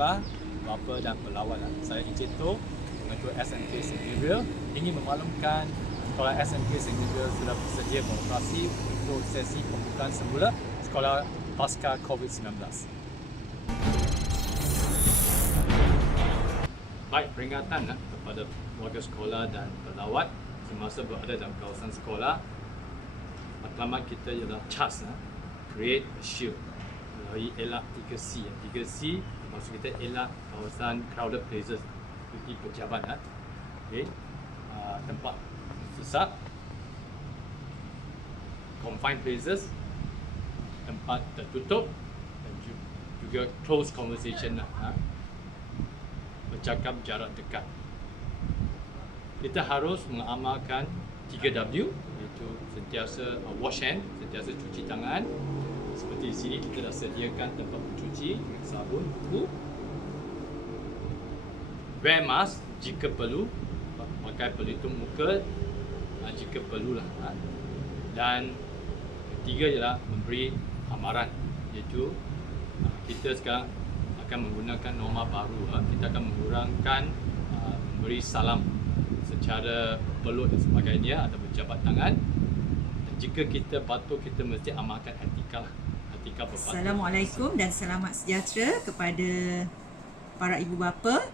sekolah, bapa dan pelawat. Saya Encik To, Pengetua SMK St. Gabriel, ingin memaklumkan sekolah SMK St. Gabriel sudah bersedia beroperasi untuk sesi pembukaan semula sekolah pasca COVID-19. Baik, peringatan kepada warga sekolah dan pelawat semasa berada dalam kawasan sekolah. Matlamat kita ialah CHAS, Create a Shield, melalui elak 3C. 3C maksud kita elak kawasan crowded places seperti pejabat, tempat sesak, confined places, tempat tertutup, dan juga close conversation, bercakap jarak dekat. Kita harus mengamalkan 3W, iaitu sentiasa wash hand, sentiasa cuci tangan. Seperti di sini kita dah sediakan tempat mencuci dengan sabun, buku. Wear mask jika perlu, pakai pelitup muka jika perlulah. Dan ketiga ialah memberi amaran, iaitu kita sekarang akan menggunakan norma baru. Kita akan mengurangkan memberi salam secara peluk dan sebagainya atau berjabat tangan. Dan jika kita patuh, kita mesti amalkan etika berpatuh. Assalamualaikum dan selamat sejahtera kepada para ibu bapa,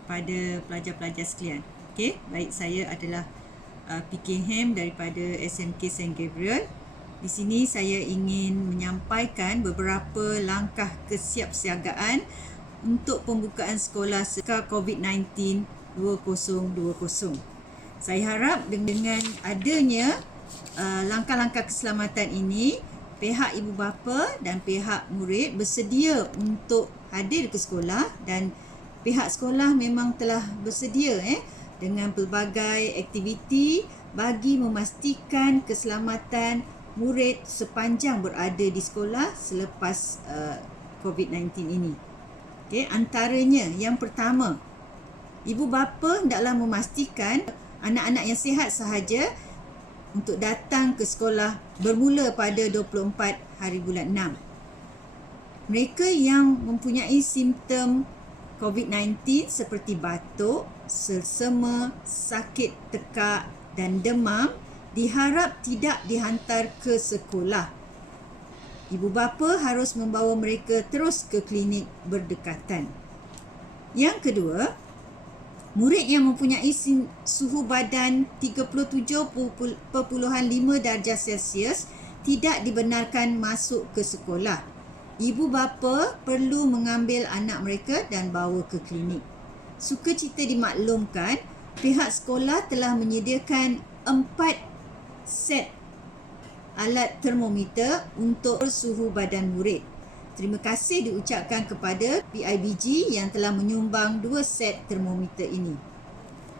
kepada pelajar-pelajar sekalian. Okey, baik, saya adalah PK Hem daripada SMK St. Gabriel. Di sini saya ingin menyampaikan beberapa langkah kesiapsiagaan untuk pembukaan sekolah pasca COVID-19 2020. Saya harap dengan adanya langkah-langkah keselamatan ini, pihak ibu bapa dan pihak murid bersedia untuk hadir ke sekolah, dan pihak sekolah memang telah bersedia dengan pelbagai aktiviti bagi memastikan keselamatan murid sepanjang berada di sekolah selepas COVID-19 ini. Okay, antaranya yang pertama, ibu bapa hendaklah memastikan anak-anak yang sihat sahaja untuk datang ke sekolah bermula pada 24 hari bulan 6. Mereka yang mempunyai simptom COVID-19 seperti batuk, selsema, sakit tekak dan demam diharap tidak dihantar ke sekolah. Ibu bapa harus membawa mereka terus ke klinik berdekatan. Yang kedua, murid yang mempunyai suhu badan 37.5 darjah Celsius tidak dibenarkan masuk ke sekolah. Ibu bapa perlu mengambil anak mereka dan bawa ke klinik. Sukacita dimaklumkan, pihak sekolah telah menyediakan 4 set alat termometer untuk suhu badan murid. Terima kasih diucapkan kepada PIBG yang telah menyumbang 2 set termometer ini.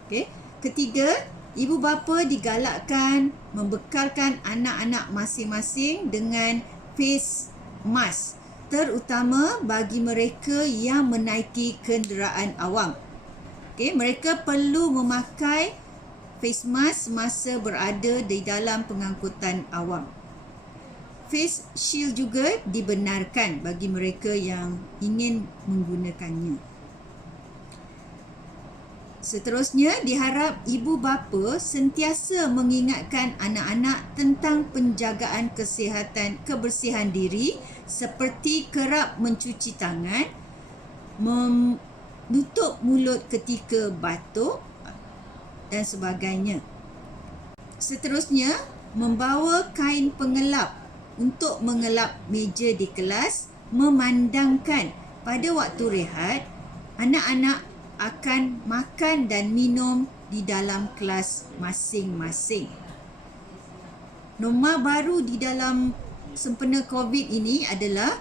Okey. Ketiga, ibu bapa digalakkan membekalkan anak-anak masing-masing dengan face mask, terutama bagi mereka yang menaiki kenderaan awam. Okey, mereka perlu memakai face mask masa berada di dalam pengangkutan awam. Face shield juga dibenarkan bagi mereka yang ingin menggunakannya. Seterusnya, diharap ibu bapa sentiasa mengingatkan anak-anak tentang penjagaan kesihatan, kebersihan diri seperti kerap mencuci tangan, menutup mulut ketika batuk dan sebagainya. Seterusnya, membawa kain pengelap untuk mengelap meja di kelas, memandangkan pada waktu rehat anak-anak akan makan dan minum di dalam kelas masing-masing. Norma baru di dalam sempena COVID ini adalah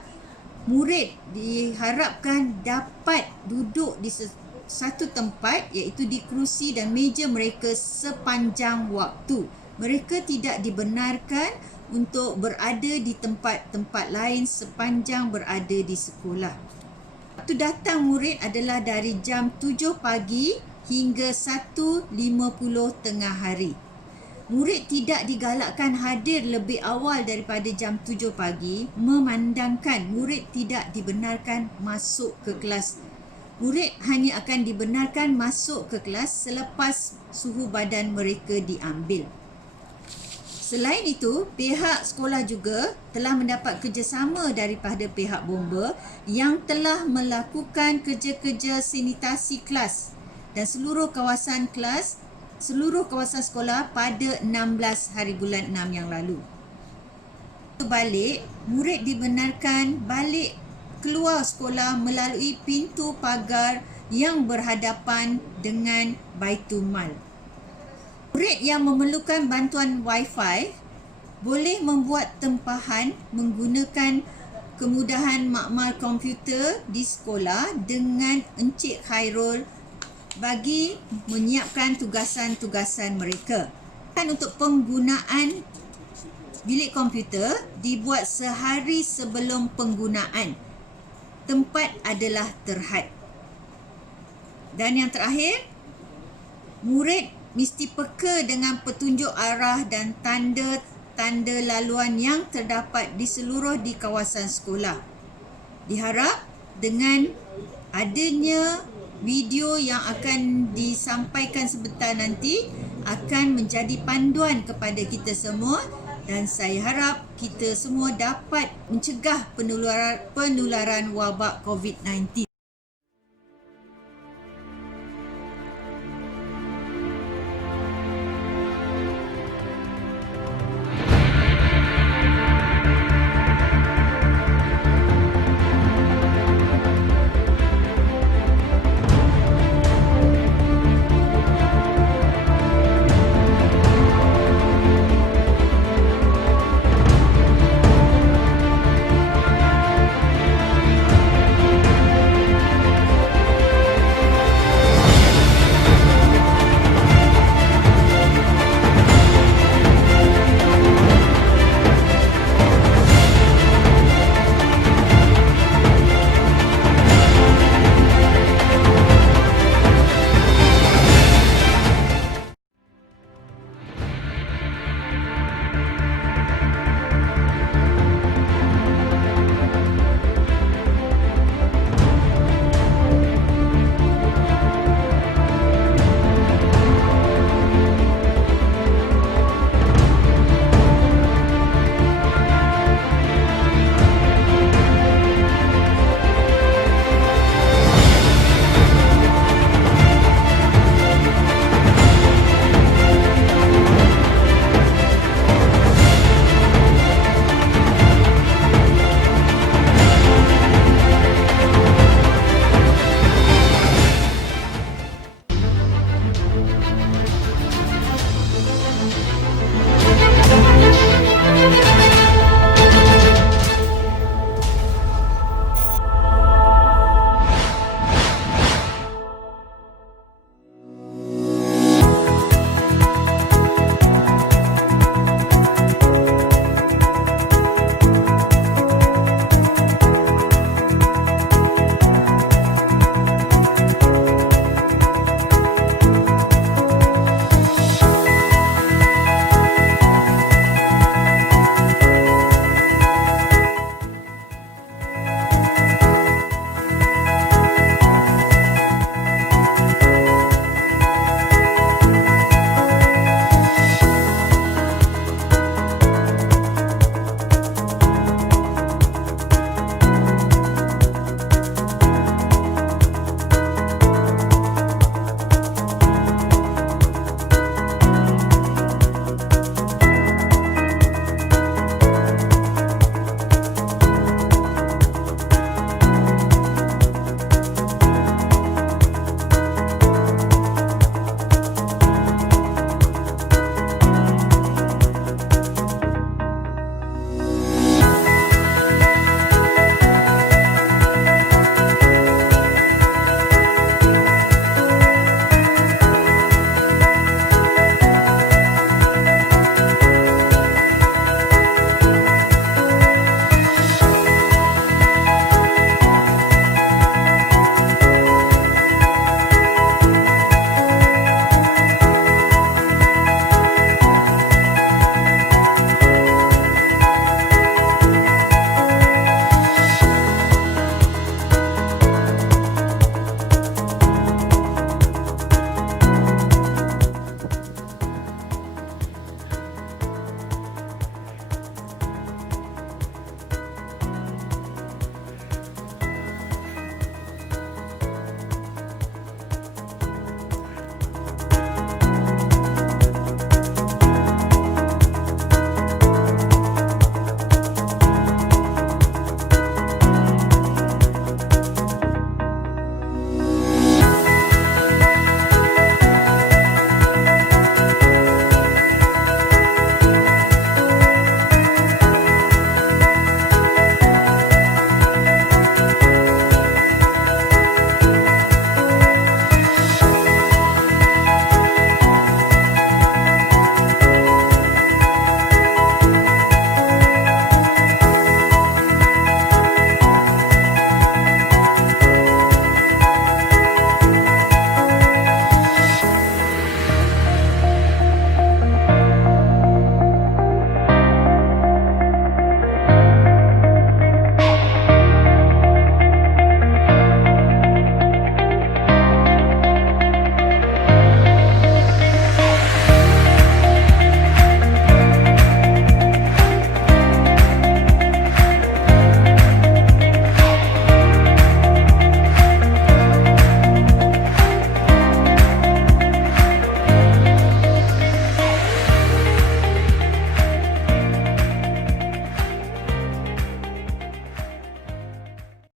murid diharapkan dapat duduk di satu tempat, iaitu di kerusi dan meja mereka sepanjang waktu. Mereka tidak dibenarkan untuk berada di tempat-tempat lain sepanjang berada di sekolah. Waktu datang murid adalah dari jam 7 pagi hingga 1.50 tengah hari. Murid tidak digalakkan hadir lebih awal daripada jam 7 pagi, memandangkan murid tidak dibenarkan masuk ke kelas. Murid hanya akan dibenarkan masuk ke kelas selepas suhu badan mereka diambil. Selain itu, pihak sekolah juga telah mendapat kerjasama daripada pihak bomba yang telah melakukan kerja-kerja sanitasi kelas dan seluruh kawasan sekolah pada 16 hari bulan 6 yang lalu. Balik, murid dibenarkan balik keluar sekolah melalui pintu pagar yang berhadapan dengan Baitul Mal. Murid yang memerlukan bantuan Wi-Fi boleh membuat tempahan menggunakan kemudahan makmal komputer di sekolah dengan Encik Khairul bagi menyiapkan tugasan-tugasan mereka. Untuk penggunaan bilik komputer dibuat sehari sebelum penggunaan. Tempat adalah terhad. Dan yang terakhir, murid mesti peka dengan petunjuk arah dan tanda-tanda laluan yang terdapat di seluruh di kawasan sekolah. Diharap dengan adanya video yang akan disampaikan sebentar nanti akan menjadi panduan kepada kita semua, dan saya harap kita semua dapat mencegah penularan wabak COVID-19.